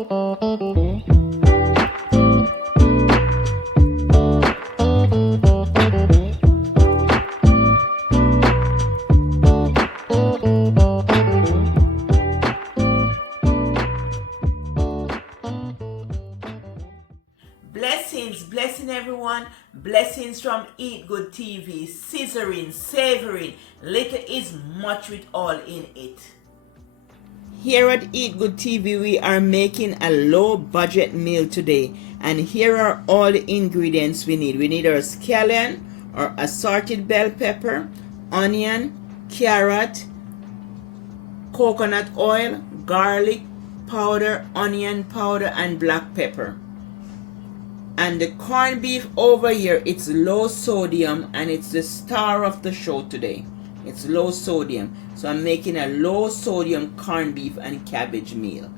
Blessing everyone. Blessings from Eat Good TV. Scissoring, savoring. Little is much with all in it. Here at Eat Good TV, we are making a low budget meal today. And here are all the ingredients we need. We need our scallion, our assorted bell pepper, onion, carrot, coconut oil, garlic powder, onion powder, and black pepper. And the corned beef over here, it's low sodium and it's the star of the show today. It's low sodium. So I'm making a low sodium corned beef and cabbage meal.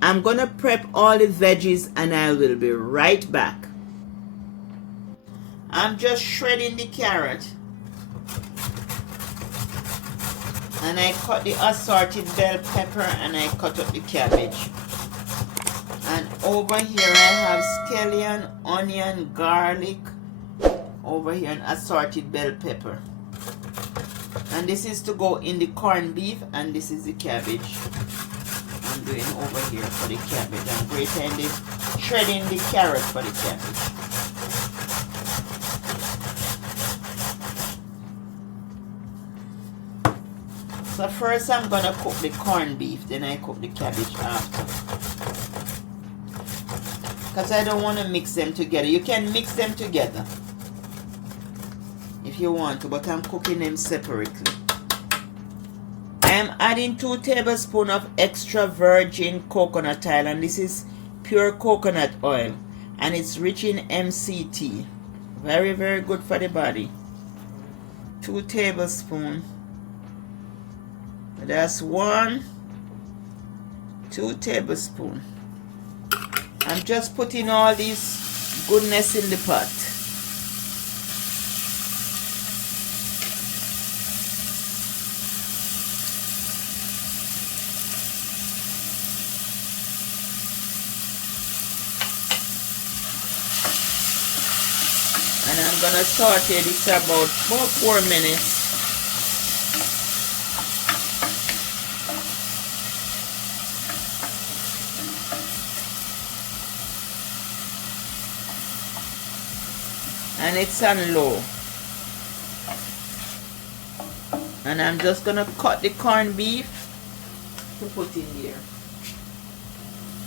I'm gonna prep all the veggies and I will be right back. I'm just shredding the carrot. And I cut the assorted bell pepper and I cut up the cabbage. And over here I have scallion, onion, garlic. Over here an assorted bell pepper. And this is to go in the corned beef and this is the cabbage. I'm doing over here for the cabbage. I'm shredding the carrot for the cabbage. So first I'm gonna cook the corned beef, then I cook the cabbage after. Because I don't want to mix them together. You can mix them together if you want to, but I'm cooking them separately. I am adding 2 tablespoons of extra virgin coconut oil, and this is pure coconut oil, and it's rich in MCT. Very, very good for the body. 2 tablespoons. That's 2 tablespoons. I'm just putting all this goodness in the pot. And I'm gonna saute this about 4 minutes. And it's on low. And I'm just gonna cut the corned beef to put in here.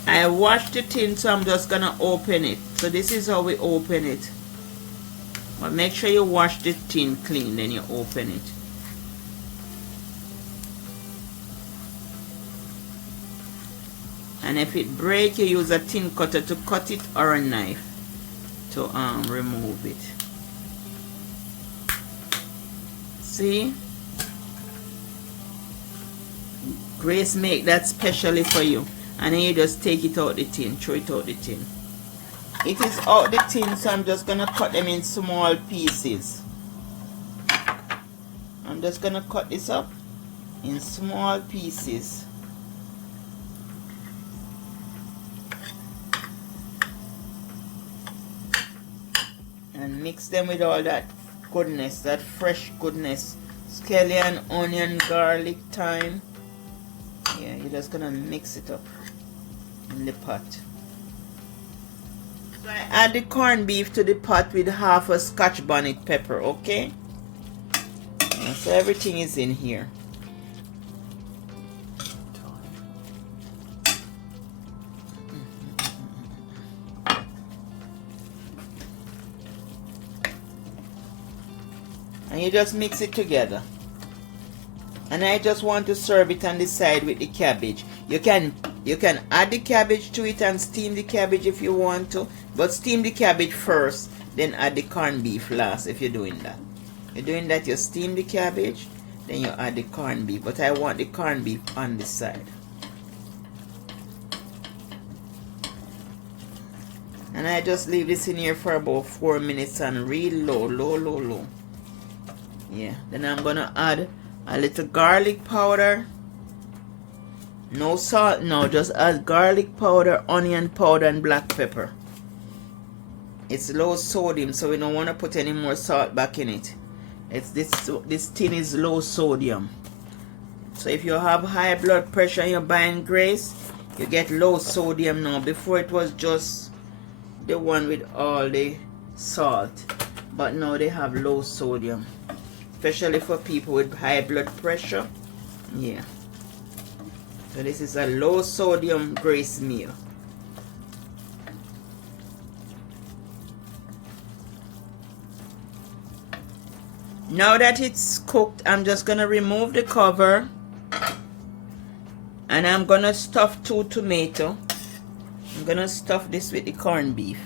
I washed the tin, so I'm just gonna open it. So this is how we open it. But make sure you wash the tin clean, then you open it. And if it breaks, you use a tin cutter to cut it or a knife to remove it. See, Grace make that specially for you, and then you just take it out the tin, throw it out the tin. It is out the tin, so I'm just gonna cut them in small pieces. I'm just gonna cut this up in small pieces. And mix them with all that goodness, that fresh goodness. Scallion, onion, garlic, thyme. Yeah, you're just gonna mix it up in the pot. So I add the corned beef to the pot with half a Scotch bonnet pepper, okay? Yeah, so everything is in here. And you just mix it together. And I just want to serve it on the side with the cabbage. You can add the cabbage to it and steam the cabbage if you want to, but steam the cabbage first, then add the corned beef last if you're doing that. You're doing that, you steam the cabbage, then you add the corned beef, but I want the corned beef on the side. And I just leave this in here for about 4 minutes and real low. Yeah, then I'm gonna add a little garlic powder, No salt now, just add garlic powder, onion powder, and black pepper. It's low sodium, so we don't want to put any more salt back in it. It's this tin is low sodium. So if you have high blood pressure and you're buying Grace, you get low sodium now. Before it was just the one with all the salt, but now they have low sodium, especially for people with high blood pressure. Yeah. So this is a low sodium Grace meal. Now that it's cooked, I'm just gonna remove the cover and I'm gonna stuff 2 tomatoes. I'm gonna stuff this with the corned beef.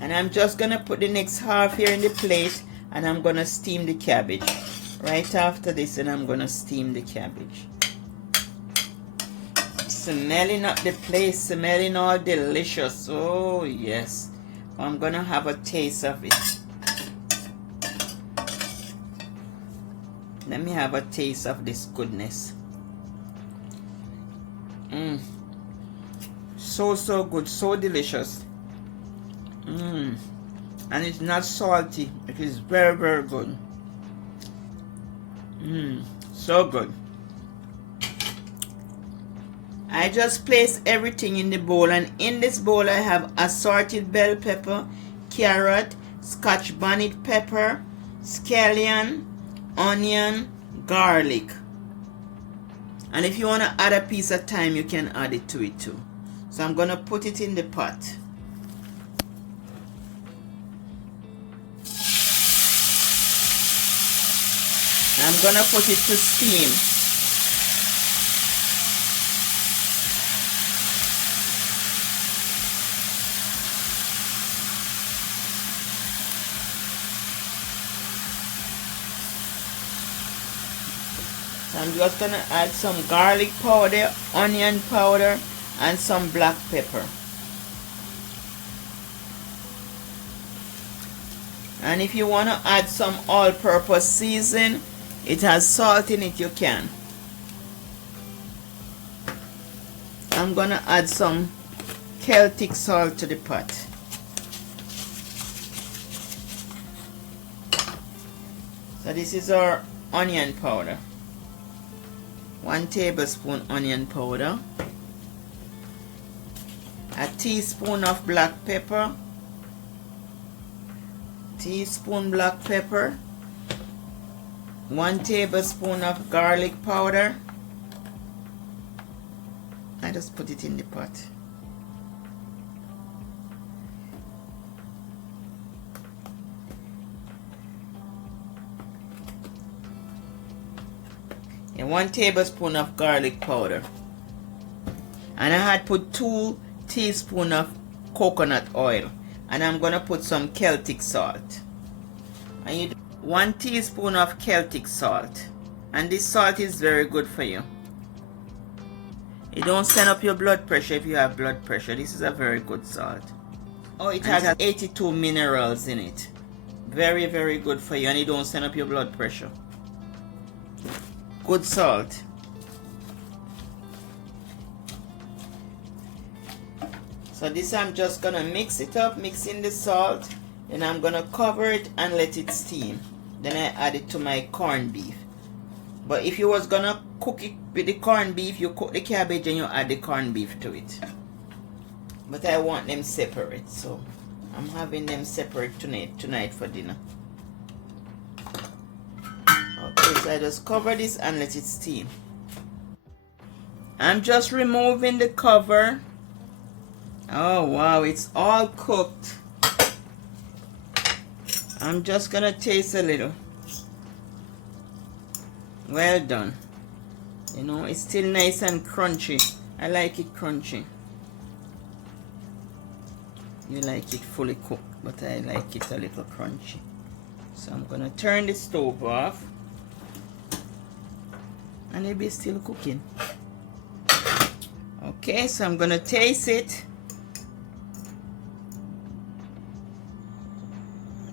And I'm just gonna put the next half here in the plate and I'm gonna steam the cabbage right after this, and I'm gonna steam the cabbage. Smelling up the place, smelling all delicious. Oh yes, I'm gonna have a taste of it. Let me have a taste of this goodness. So good, so delicious. And it's not salty. It is very good. So good. I just place everything in the bowl, and in this bowl I have assorted bell pepper, carrot, scotch bonnet pepper, scallion, onion, garlic. And if you want to add a piece of thyme, you can add it to it too. So I'm gonna put it in the pot. I'm gonna put it to steam. So I'm just gonna add some garlic powder, onion powder, and some black pepper. And if you want to add some all-purpose season, it has salt in it, you can. I'm gonna add some Celtic salt to the pot. So this is our onion powder. 1 tablespoon onion powder. A teaspoon of black pepper. Teaspoon black pepper. 1 tablespoon of garlic powder. I just put it in the pot. And 1 tablespoon of garlic powder. And I had put 2 teaspoons of coconut oil. And I'm gonna put some Celtic salt. And you 1 teaspoon of Celtic salt, and this salt is very good for you. It don't send up your blood pressure if you have blood pressure. This is a very good salt. Oh, it has 82 minerals in it. Very good for you, and it don't send up your blood pressure. Good salt. So this I'm just gonna mix it up, mix in the salt. Then I'm gonna cover it and let it steam. Then I add it to my corned beef. But if you was gonna cook it with the corned beef, you cook the cabbage and you add the corned beef to it. But I want them separate, so I'm having them separate tonight for dinner. Okay, so I just cover this and let it steam. I'm just removing the cover. Oh wow, it's all cooked. I'm just gonna taste a little. Well done. You know, it's still nice and crunchy. I like it crunchy. You like it fully cooked, but I like it a little crunchy. So I'm gonna turn the stove off, and it'll be still cooking. Okay, so I'm gonna taste it.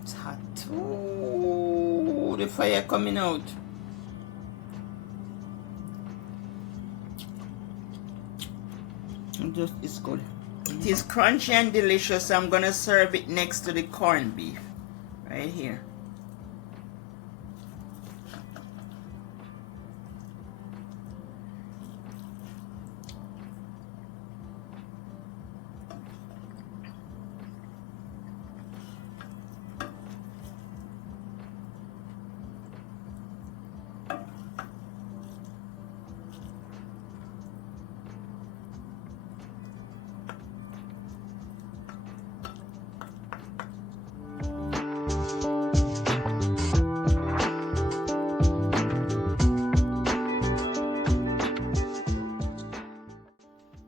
It's hot. Ooh, the fire coming out. It's good. It is crunchy and delicious. I'm gonna serve it next to the corned beef right here.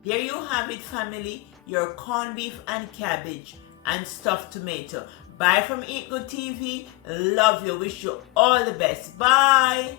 Here you have it, family, your corned beef and cabbage and stuffed tomato. Bye from Eat Good TV. Love you. Wish you all the best. Bye.